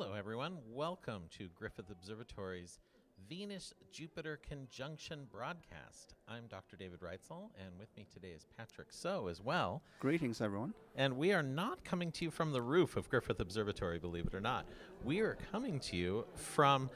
Hello, everyone. Welcome to Griffith Observatory's Venus-Jupiter conjunction broadcast. I'm Dr. David Reitzel, and with me today is Patrick So as well. Greetings, everyone. And we are not coming to you from the roof of Griffith Observatory, believe it or not. We are coming to you from,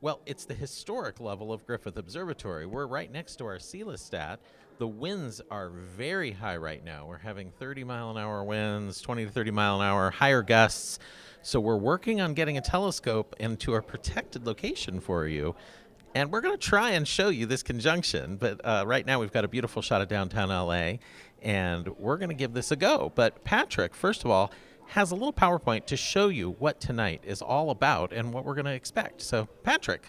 well, it's the historic level of Griffith Observatory. We're right next to our coelostat. The winds are very high right now. We're having 30-mile-an-hour winds, 20 to 30-mile-an-hour, higher gusts. So we're working on getting a telescope into a protected location for you. And we're going to try and show you this conjunction. But right now we've got a beautiful shot of downtown LA, and we're going to give this a go. But Patrick, first of all, has a little PowerPoint to show you what tonight is all about and what we're going to expect. So, Patrick,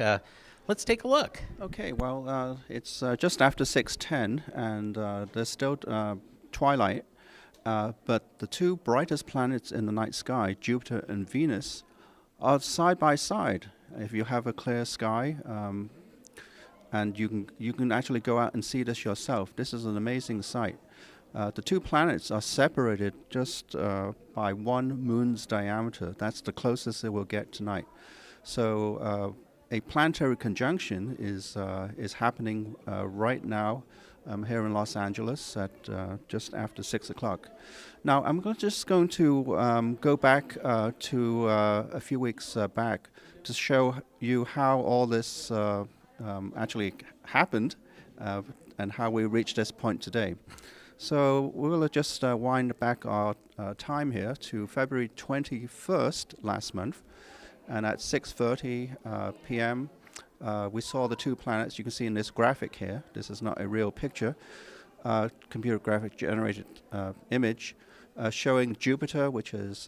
let's take a look. Okay, well, it's just after 6:10, and there's still twilight. But the two brightest planets in the night sky, Jupiter and Venus, are side by side. If you have a clear sky, and you can actually go out and see this yourself. This is an amazing sight. The two planets are separated just by one moon's diameter. That's the closest it will get tonight. So a planetary conjunction is happening right now here in Los Angeles at just after 6 o'clock. Now, I'm just going to go back to a few weeks back to show you how all this actually happened and how we reached this point today. So we'll just wind back our time here to February 21st last month, and at 6:30 p.m. We saw the two planets. You can see in this graphic here. This is not a real picture, computer graphic generated image showing Jupiter, which is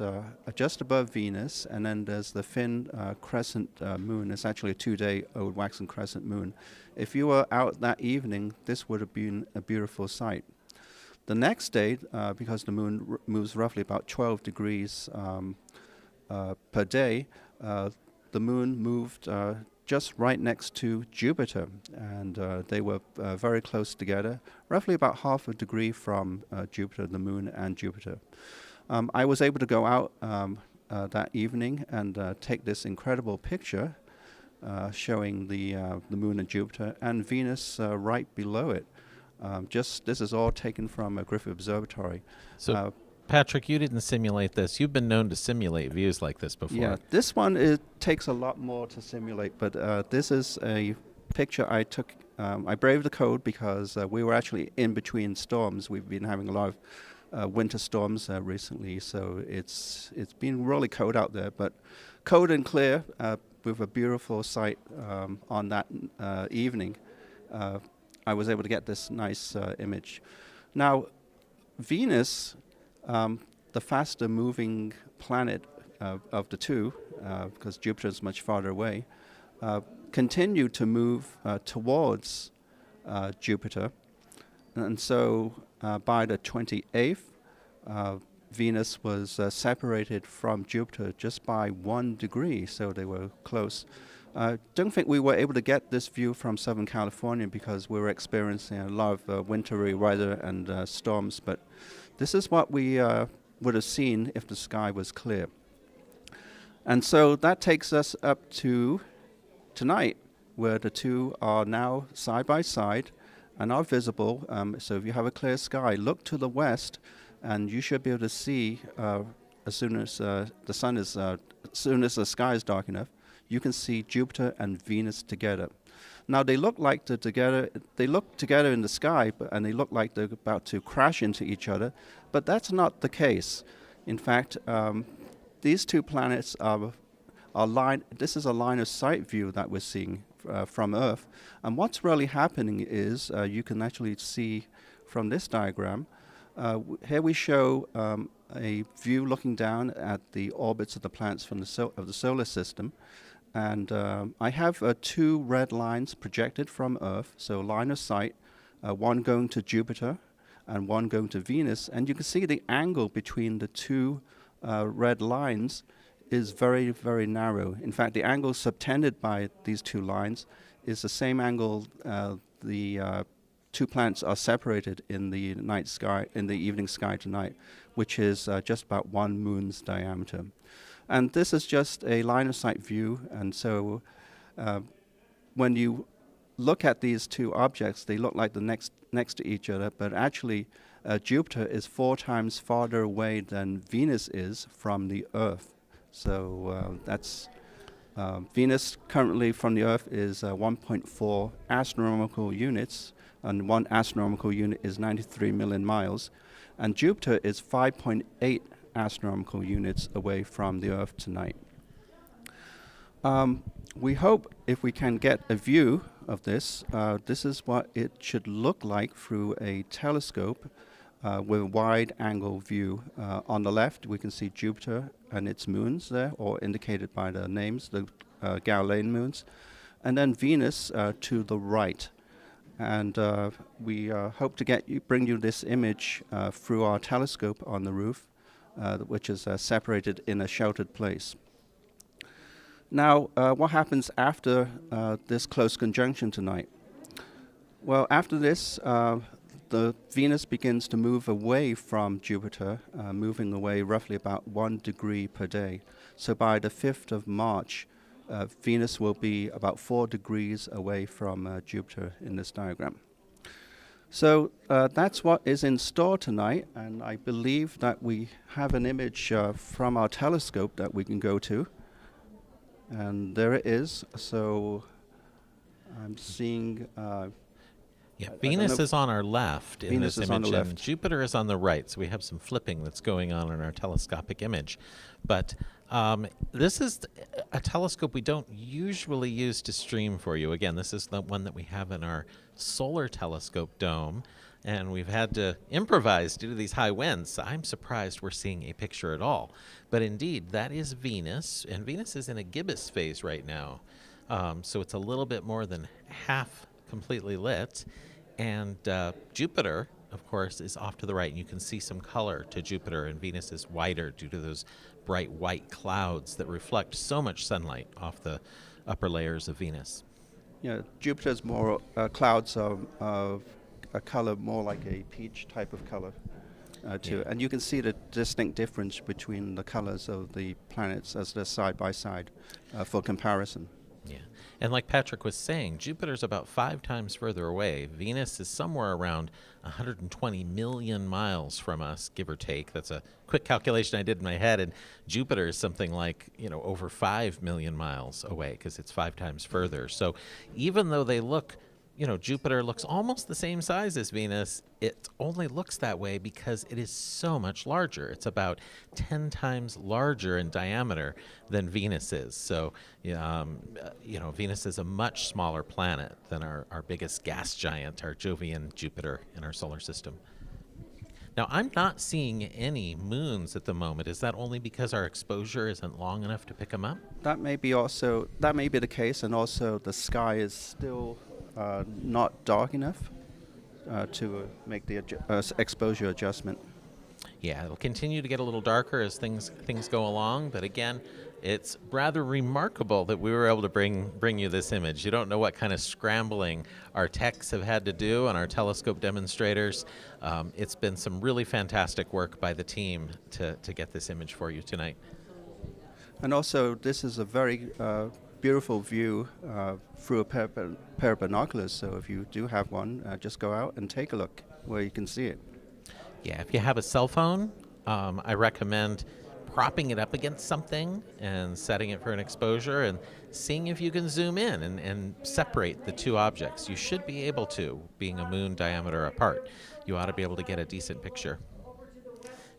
just above Venus, and then there's the thin crescent moon. It's actually a 2-day-old waxing crescent moon. If you were out that evening, this would have been a beautiful sight. The next day, because the moon moves roughly about 12 degrees per day, the moon moved just right next to Jupiter, and they were very close together, roughly about half a degree from Jupiter, the moon, and Jupiter. I was able to go out that evening and take this incredible picture showing the moon and Jupiter and Venus right below it. This is all taken from a Griffith Observatory. So, Patrick, you didn't simulate this. You've been known to simulate views like this before. Yeah, this one it takes a lot more to simulate, but this is a picture I took. I braved the cold because we were actually in between storms. We've been having a lot of winter storms recently, so it's been really cold out there, but cold and clear with a beautiful sight on that evening. I was able to get this nice image. Now, Venus, the faster moving planet of the two, because Jupiter is much farther away, continued to move towards Jupiter. And so by the 28th, Venus was separated from Jupiter just by 1 degree, so they were close. Don't think we were able to get this view from Southern California because we were experiencing a lot of wintry weather and storms, but this is what we would have seen if the sky was clear. And so that takes us up to tonight, where the two are now side by side and are visible. So if you have a clear sky, look to the west, and you should be able to see as soon as the sky is dark enough, you can see Jupiter and Venus together. Now they look like they're together. They look together in the sky, and they look like they're about to crash into each other. But that's not the case. In fact, these two planets are line. This is a line of sight view that we're seeing from Earth. And what's really happening is you can actually see from this diagram. Here we show a view looking down at the orbits of the planets from the solar system. And I have two red lines projected from Earth, so line of sight, one going to Jupiter and one going to Venus. And you can see the angle between the two red lines is very, very narrow. In fact, the angle subtended by these two lines is the same angle the two planets are separated in the night sky, in the evening sky tonight, which is just about 1 moon's diameter. And this is just a line of sight view, and so when you look at these two objects, they look like the next to each other, but actually Jupiter is 4 times farther away than Venus is from the Earth. So that's Venus currently from the Earth is 1.4 astronomical units, and 1 astronomical unit is 93 million miles, and Jupiter is 5.8 astronomical units away from the Earth tonight. We hope if we can get a view of this, this is what it should look like through a telescope with a wide angle view. On the left, we can see Jupiter and its moons there, or indicated by the names, the Galilean moons, and then Venus to the right. And we hope to bring you this image through our telescope on the roof, which is separated in a sheltered place. Now, what happens after this close conjunction tonight? Well, after this, the Venus begins to move away from Jupiter, moving away roughly about 1 degree per day. So by the 5th of March, Venus will be about 4 degrees away from Jupiter in this diagram. So that's what is in store tonight, and I believe that we have an image from our telescope that we can go to. And there it is. So I'm seeing... Venus is on our left in Venus this is on image, the and left. Jupiter is on the right. So we have some flipping that's going on in our telescopic image. But this is a telescope we don't usually use to stream for you. Again, this is the one that we have in our solar telescope dome, and we've had to improvise due to these high winds. I'm surprised we're seeing a picture at all. But indeed, that is Venus, and Venus is in a gibbous phase right now. So it's a little bit more than half completely lit. And Jupiter, of course, is off to the right, and you can see some color to Jupiter, and Venus is whiter due to those bright white clouds that reflect so much sunlight off the upper layers of Venus. Yeah, Jupiter's more clouds are of a color more like a peach type of color to it. And you can see the distinct difference between the colors of the planets as they're side by side for comparison. Yeah. And like Patrick was saying, Jupiter's about 5 times further away. Venus is somewhere around 120 million miles from us, give or take. That's a quick calculation I did in my head. And Jupiter is something like, over 5 million miles away because it's 5 times further. So even though they look, Jupiter looks almost the same size as Venus, it only looks that way because it is so much larger. It's about 10 times larger in diameter than Venus is. So, Venus is a much smaller planet than our biggest gas giant, our Jovian Jupiter in our solar system. Now, I'm not seeing any moons at the moment. Is that only because our exposure isn't long enough to pick them up? That may be the case, and also the sky is still not dark enough to make the exposure adjustment. Yeah, it'll continue to get a little darker as things go along, but again, it's rather remarkable that we were able to bring you this image. You don't know what kind of scrambling our techs have had to do on our telescope demonstrators. It's been some really fantastic work by the team to get this image for you tonight. And also, this is a very beautiful view through a pair of binoculars. So if you do have one, just go out and take a look where you can see it. Yeah, if you have a cell phone, I recommend propping it up against something and setting it for an exposure and seeing if you can zoom in and separate the two objects. You should be able to, being a moon diameter apart. You ought to be able to get a decent picture.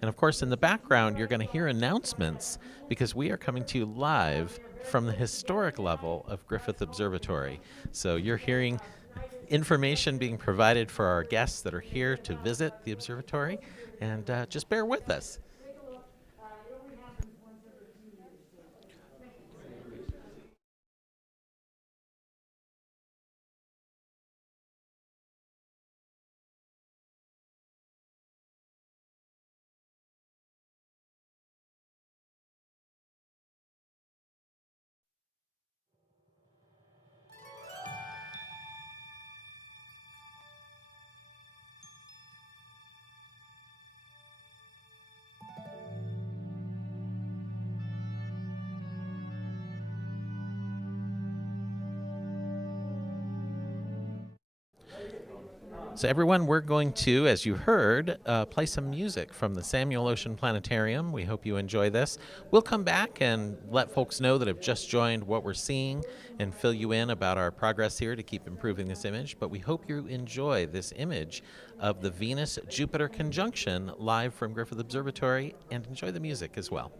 And of course, in the background, you're going to hear announcements because we are coming to you live from the historic level of Griffith Observatory. So you're hearing information being provided for our guests that are here to visit the observatory, and just bear with us. So, everyone, we're going to, as you heard, play some music from the Samuel Ocean Planetarium. We hope you enjoy this. We'll come back and let folks know that have just joined what we're seeing and fill you in about our progress here to keep improving this image. But we hope you enjoy this image of the Venus-Jupiter conjunction live from Griffith Observatory, and enjoy the music as well.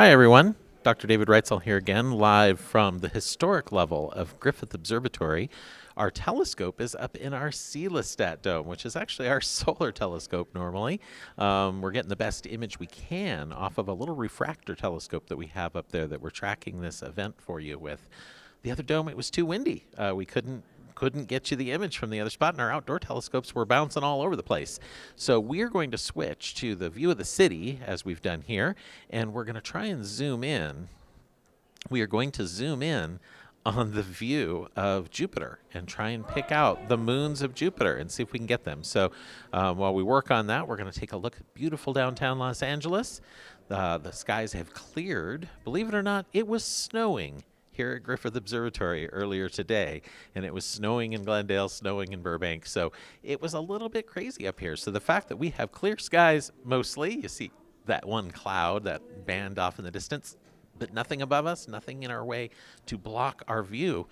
Hi, everyone. Dr. David Reitzel here again, live from the historic level of Griffith Observatory. Our telescope is up in our Celestat dome, which is actually our solar telescope normally. We're getting the best image we can off of a little refractor telescope that we have up there that we're tracking this event for you with. The other dome, it was too windy. We couldn't get you the image from the other spot, and our outdoor telescopes were bouncing all over the place. So we're going to switch to the view of the city, as we've done here, and we're going to try and zoom in. We are going to zoom in on the view of Jupiter and try and pick out the moons of Jupiter and see if we can get them. So while we work on that, we're going to take a look at beautiful downtown Los Angeles. The skies have cleared. Believe it or not, it was snowing here at Griffith Observatory earlier today, and it was snowing in Glendale, snowing in Burbank, so it was a little bit crazy up here. So the fact that we have clear skies mostly, you see that one cloud, that band off in the distance, but nothing above us, nothing in our way to block our view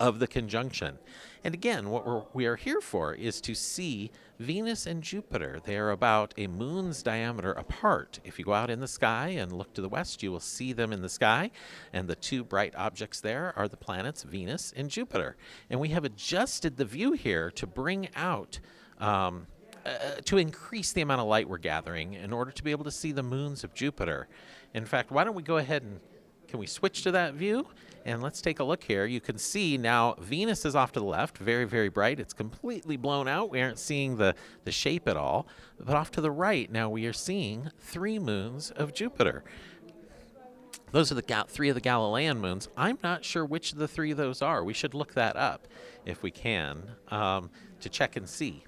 of the conjunction. And again, what we are here for is to see Venus and Jupiter. They are about a moon's diameter apart. If you go out in the sky and look to the west, you will see them in the sky. And the two bright objects there are the planets Venus and Jupiter. And we have adjusted the view here to bring out, to increase the amount of light we're gathering in order to be able to see the moons of Jupiter. In fact, why don't we go ahead and can we switch to that view? And let's take a look here. You can see now Venus is off to the left, very, very bright. It's completely blown out. We aren't seeing the shape at all. But off to the right, now we are seeing 3 moons of Jupiter. Those are the 3 of the Galilean moons. I'm not sure which of the 3 of those are. We should look that up if we can to check and see.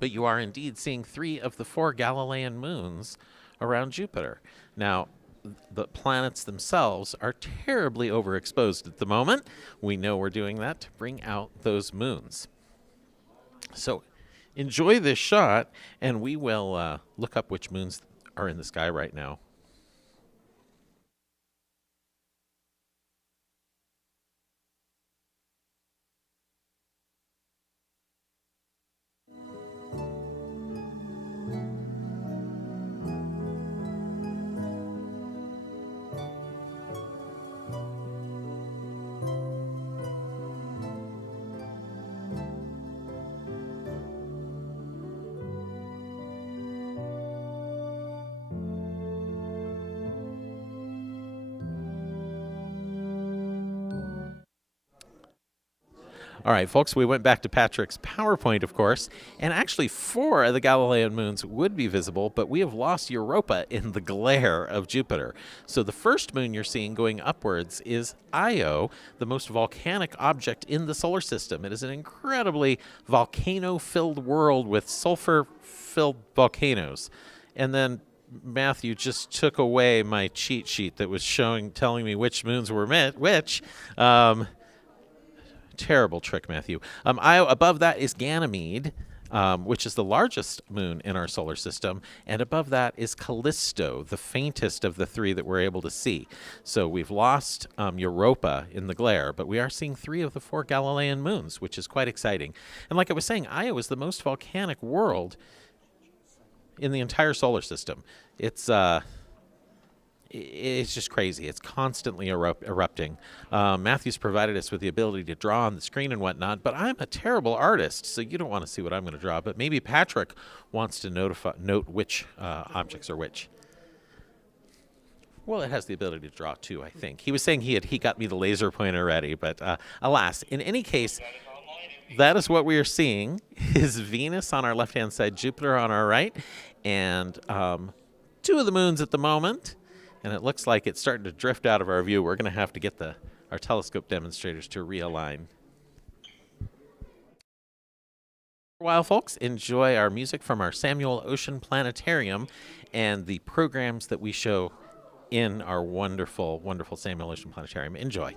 But you are indeed seeing 3 of the 4 Galilean moons around Jupiter. Now, the planets themselves are terribly overexposed at the moment. We know we're doing that to bring out those moons. So enjoy this shot, and we will look up which moons are in the sky right now. All right, folks, we went back to Patrick's PowerPoint, of course, and actually 4 of the Galilean moons would be visible, but we have lost Europa in the glare of Jupiter. So the first moon you're seeing going upwards is Io, the most volcanic object in the solar system. It is an incredibly volcano-filled world with sulfur-filled volcanoes. And then Matthew just took away my cheat sheet that was telling me which moons were which. Terrible trick, Matthew. Io, above that is Ganymede, which is the largest moon in our solar system. And above that is Callisto, the faintest of the 3 that we're able to see. So we've lost Europa in the glare, but we are seeing 3 of the 4 Galilean moons, which is quite exciting. And like I was saying, Io is the most volcanic world in the entire solar system. It's just crazy. It's constantly erupting. Matthew's provided us with the ability to draw on the screen and whatnot, but I'm a terrible artist, so you don't want to see what I'm going to draw. But maybe Patrick wants to note which objects are which. Well, it has the ability to draw too, I think. He was saying he got me the laser pointer ready, but alas, in any case, that is what we are seeing is Venus on our left-hand side, Jupiter on our right, and 2 of the moons at the moment. And it looks like it's starting to drift out of our view. We're going to have to get our telescope demonstrators to realign. For a while, folks, enjoy our music from our Samuel Ocean Planetarium and the programs that we show in our wonderful, wonderful Samuel Ocean Planetarium. Enjoy.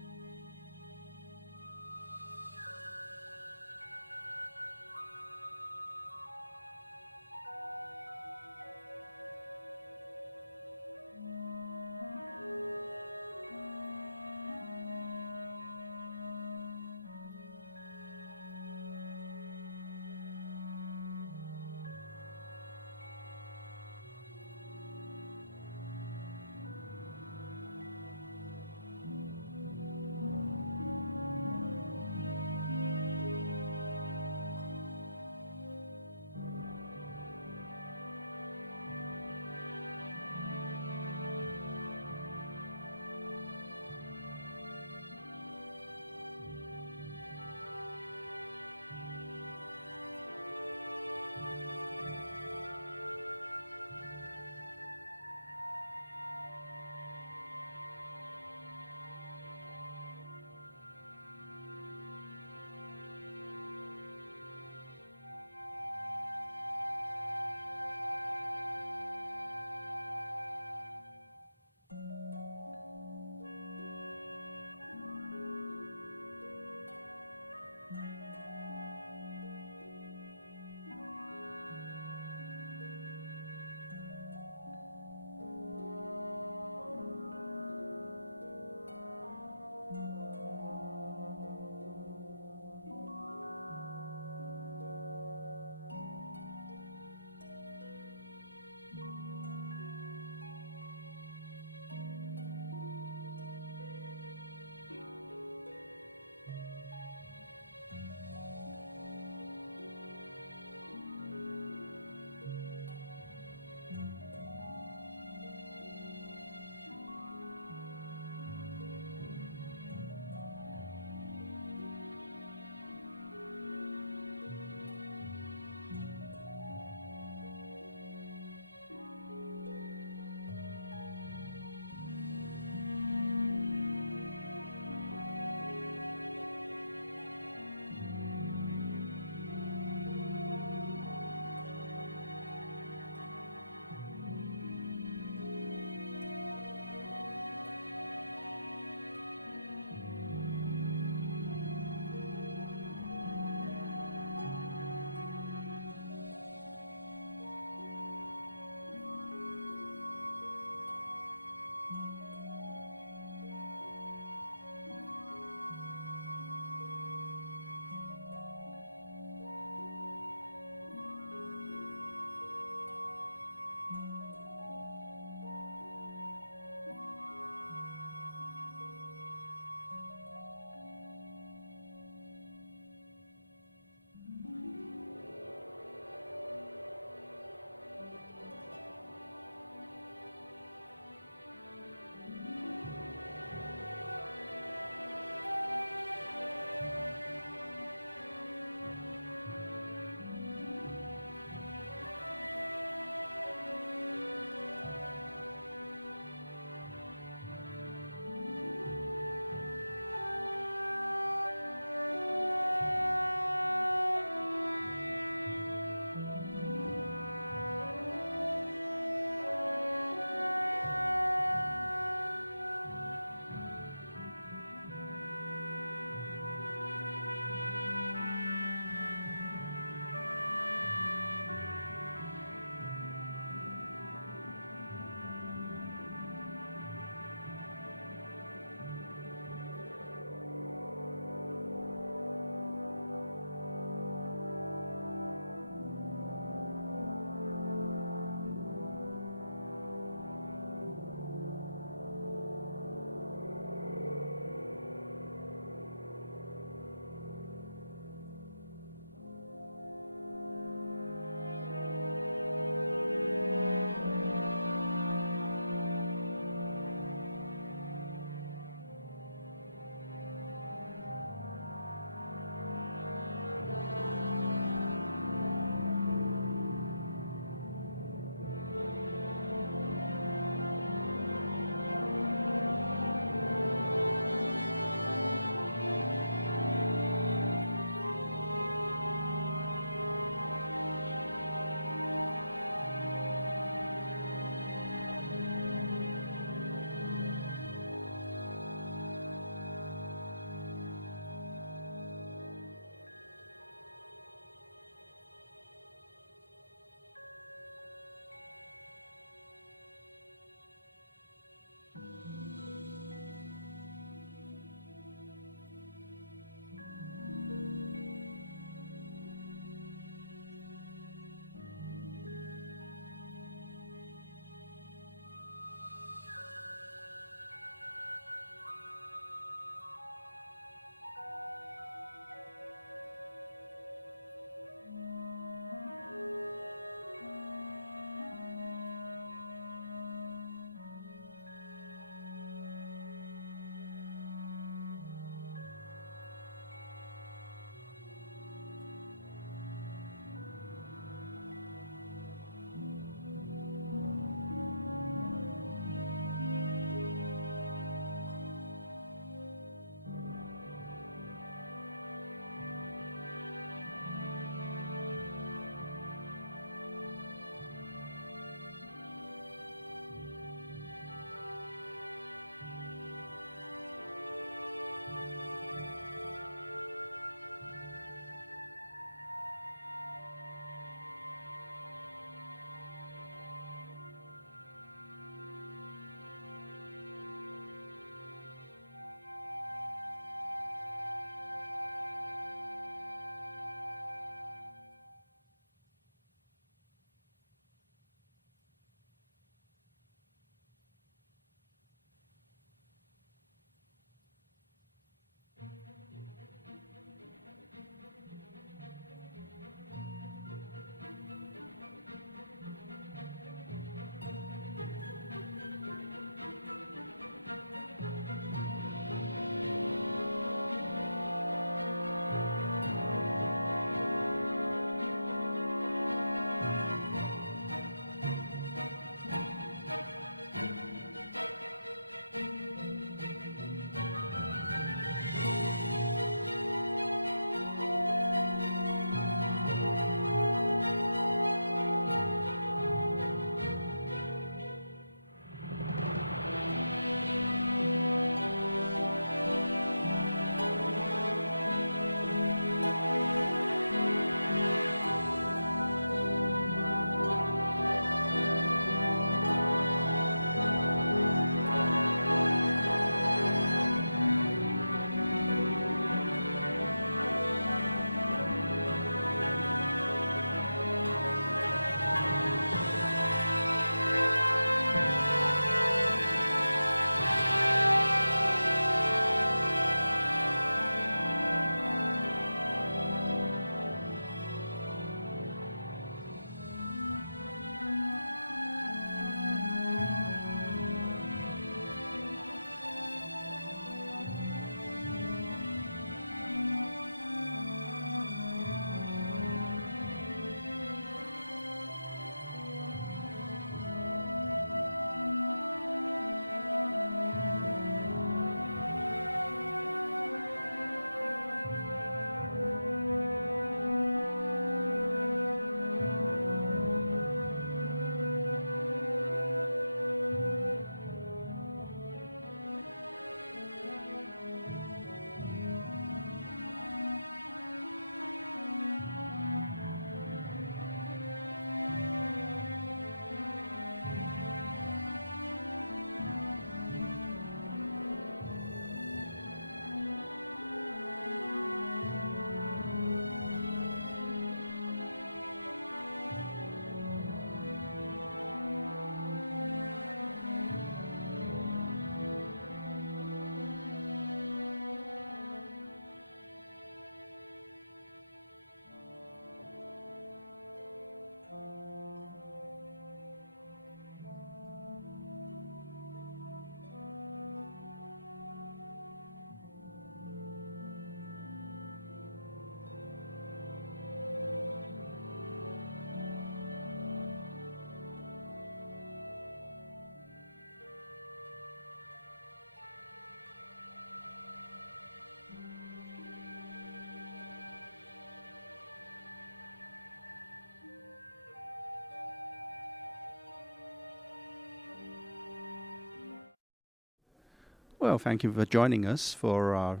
Well, thank you for joining us for our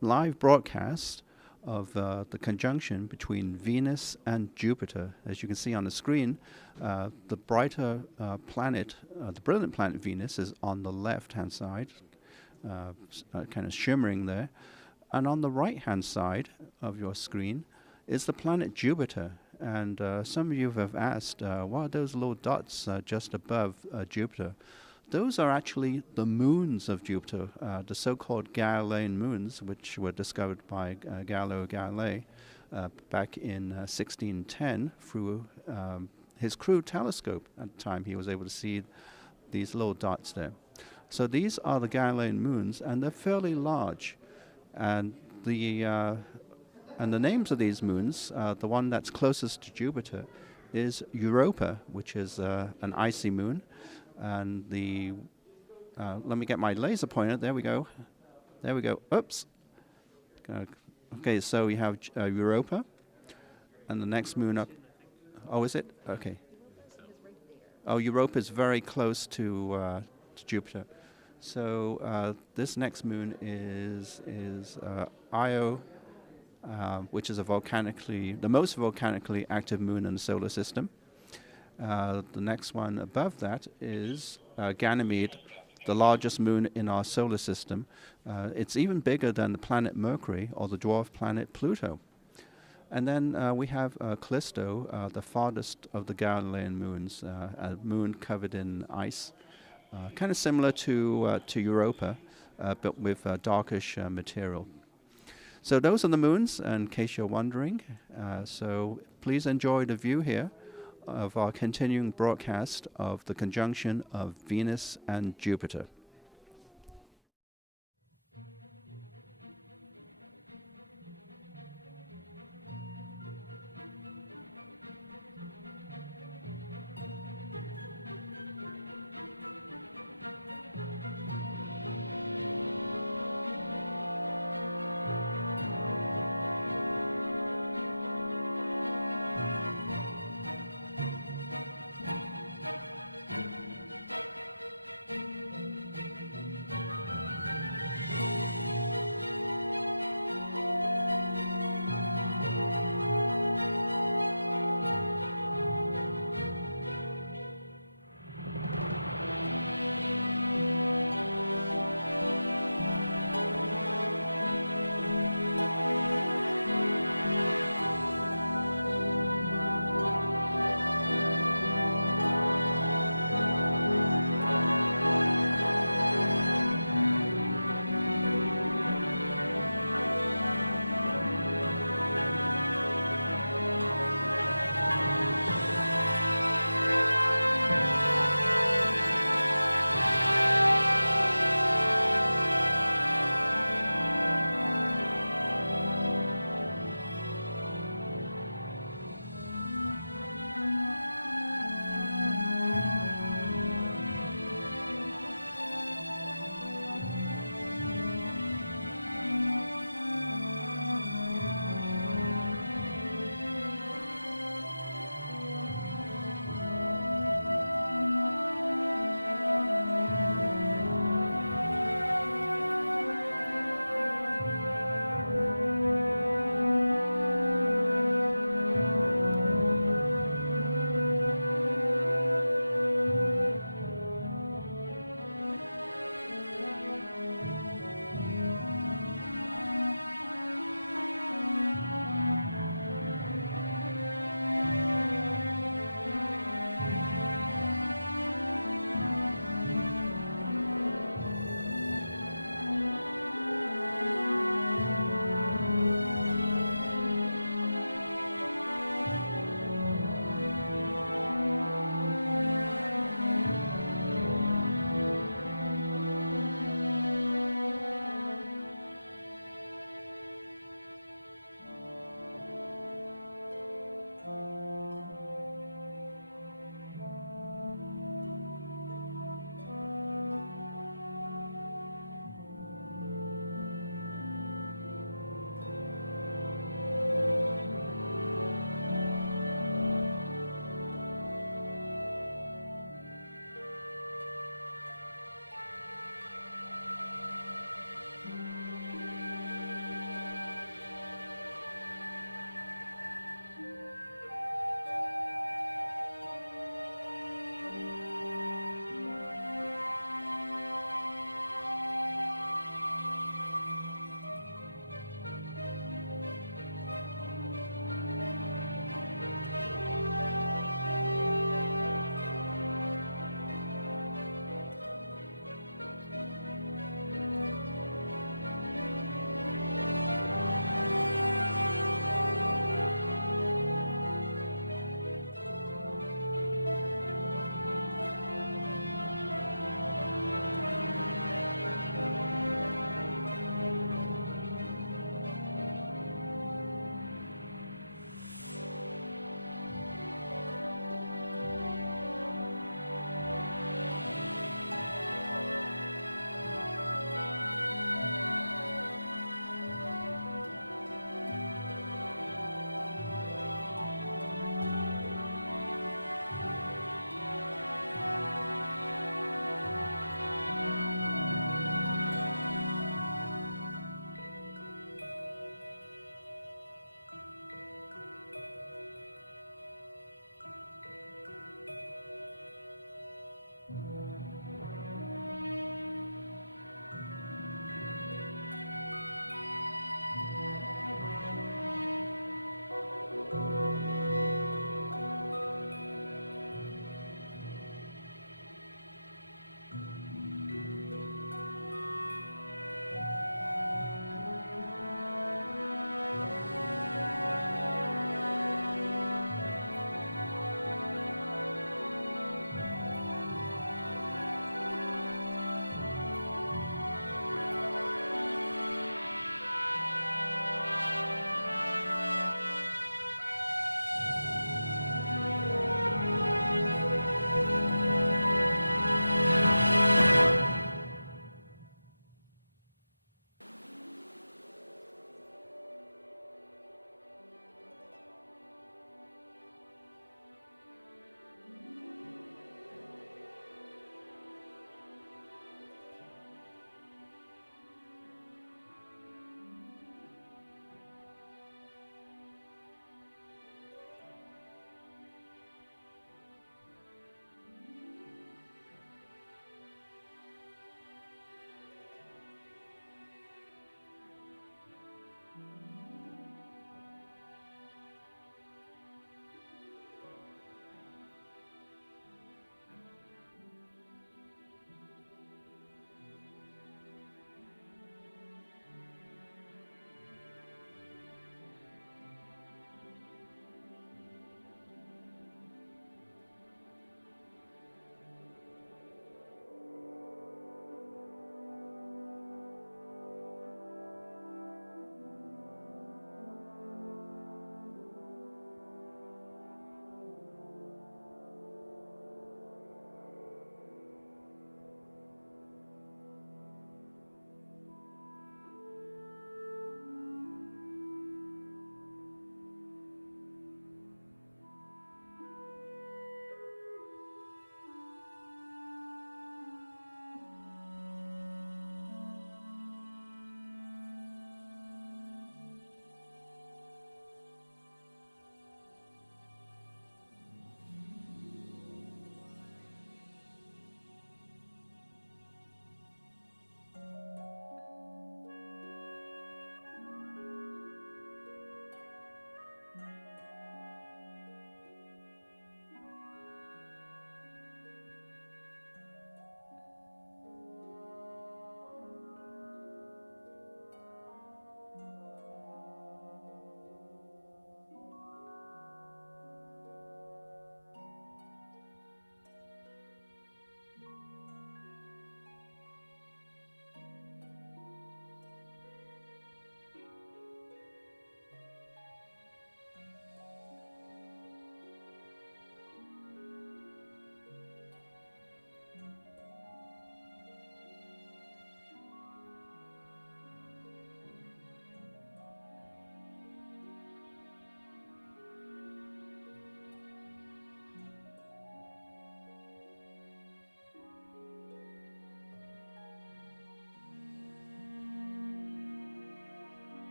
live broadcast of the conjunction between Venus and Jupiter. As you can see on the screen, the brighter planet, the brilliant planet Venus, is on the left-hand side, kind of shimmering there. And on the right-hand side of your screen is the planet Jupiter. And some of you have asked, what are those little dots just above Jupiter? Those are actually the moons of Jupiter, the so-called Galilean moons, which were discovered by Galileo Galilei back in 1610 through his crude telescope. At the time, he was able to see these little dots there. So these are the Galilean moons, and they're fairly large. And the names of these moons, the one that's closest to Jupiter is Europa, which is an icy moon. And let me get my laser pointer. There we go. There we go. Oops. Okay, so we have Europa. And the next moon up. Oh, is it? Okay. Oh, Europa is very close to Jupiter. So this next moon is Io, which is the most volcanically active moon in the solar system. The next one above that is Ganymede, the largest moon in our solar system. It's even bigger than the planet Mercury or the dwarf planet Pluto. And then we have Callisto, the farthest of the Galilean moons, a moon covered in ice, kind of similar to Europa, but with darkish material. So those are the moons, in case you're wondering. So please enjoy the view here of our continuing broadcast of the conjunction of Venus and Jupiter.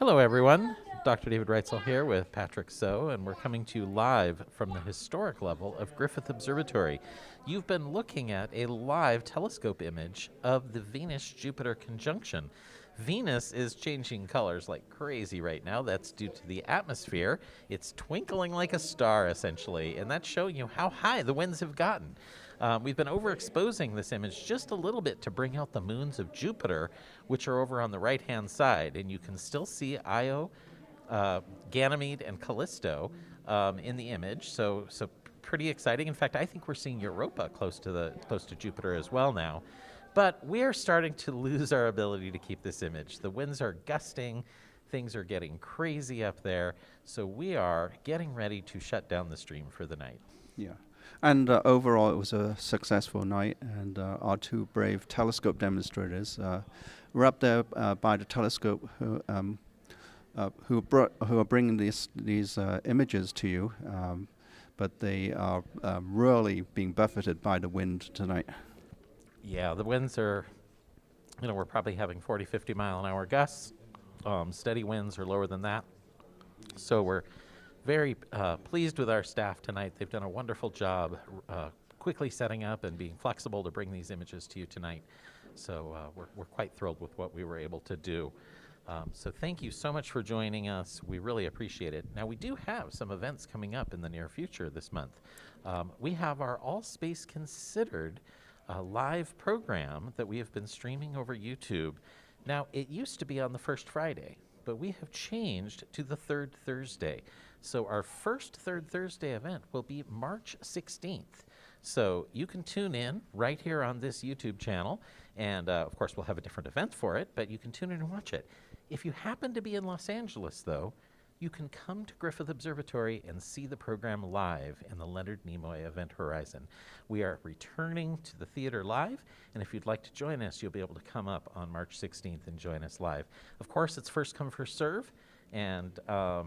Hello, everyone. Dr. David Reitzel here with Patrick So, and we're coming to you live from the historic level of Griffith Observatory. You've been looking at a live telescope image of the Venus-Jupiter conjunction. Venus is changing colors like crazy right now. That's due to the atmosphere. It's twinkling like a star, essentially, and that's showing you how high the winds have gotten. We've been overexposing this image just a little bit to bring out the moons of Jupiter, which are over on the right-hand side, and you can still see Io, Ganymede, and Callisto in the image. So pretty exciting. In fact, I think we're seeing Europa close to Jupiter as well now. But we're starting to lose our ability to keep this image. The winds are gusting, things are getting crazy up there, so we are getting ready to shut down the stream for the night. Yeah. And overall, it was a successful night, and our two brave telescope demonstrators were up there by the telescope who are bringing these images to you, but they are really being buffeted by the wind tonight. Yeah, the winds are, we're probably having 40, 50 mile an hour gusts. Steady winds are lower than that. So we're very pleased with our staff tonight. They've done a wonderful job quickly setting up and being flexible to bring these images to you tonight. So we're quite thrilled with what we were able to do. So thank you so much for joining us. We really appreciate it. Now, we do have some events coming up in the near future this month. We have our All Space Considered live program that we have been streaming over YouTube. Now, it used to be on the first Friday, but we have changed to the third Thursday. So our first third Thursday event will be March 16th. So you can tune in right here on this YouTube channel, and of course we'll have a different event for it, but you can tune in and watch it. If you happen to be in Los Angeles, though, you can come to Griffith Observatory and see the program live in the Leonard Nimoy Event Horizon. We are returning to the theater live, and if you'd like to join us, you'll be able to come up on March 16th and join us live. Of course, it's first come, first serve, and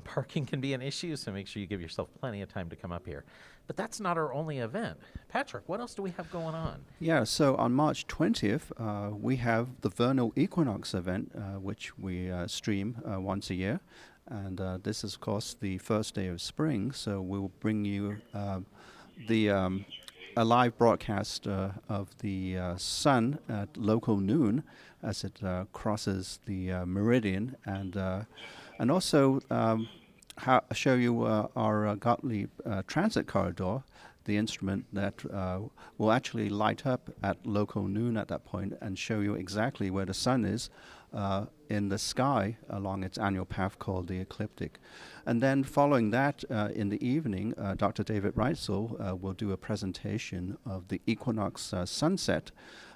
parking can be an issue, so make sure you give yourself plenty of time to come up here. But that's not our only event. Patrick, what else do we have going on? Yeah, so on March 20th, we have the Vernal Equinox event, which we stream once a year. And this is, of course, the first day of spring, so we'll bring you a live broadcast of the sun at local noon as it crosses the meridian, and also show you our Gottlieb transit corridor, the instrument that will actually light up at local noon at that point and show you exactly where the sun is in the sky along its annual path called the ecliptic. And then following that, in the evening, Dr. David Reitzel will do a presentation of the equinox sunset,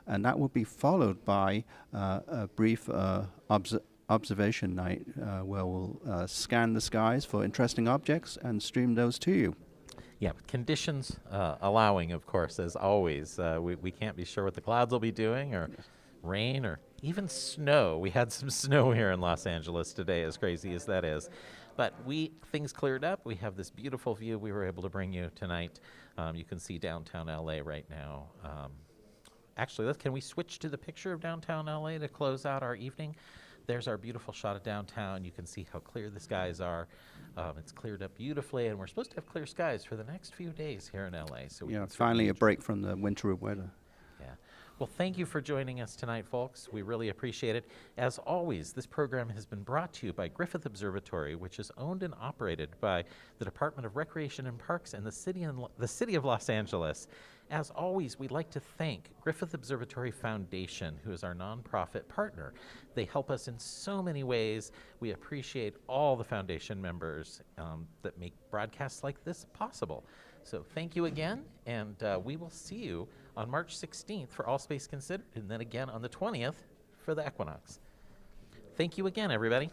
and that will be followed by a brief observation night where we'll scan the skies for interesting objects and stream those to you. Yeah, conditions allowing, of course, as always. We can't be sure what the clouds will be doing, or rain, or even snow. We had some snow here in Los Angeles today, as crazy as that is. But things cleared up. We have this beautiful view we were able to bring you tonight. You can see downtown LA right now. Actually, can we switch to the picture of downtown LA to close out our evening? There's our beautiful shot of downtown. You can see how clear the skies are. It's cleared up beautifully, and we're supposed to have clear skies for the next few days here in LA. So yeah, finally a break from the winter weather. Yeah. Well, thank you for joining us tonight, folks. We really appreciate it. As always, this program has been brought to you by Griffith Observatory, which is owned and operated by the Department of Recreation and Parks and the City of Los Angeles. As always, we'd like to thank Griffith Observatory Foundation, who is our nonprofit partner. They help us in so many ways. We appreciate all the foundation members that make broadcasts like this possible. So thank you again, and we will see you on March 16th for All Space Considered, and then again on the 20th for the equinox. Thank you again, everybody.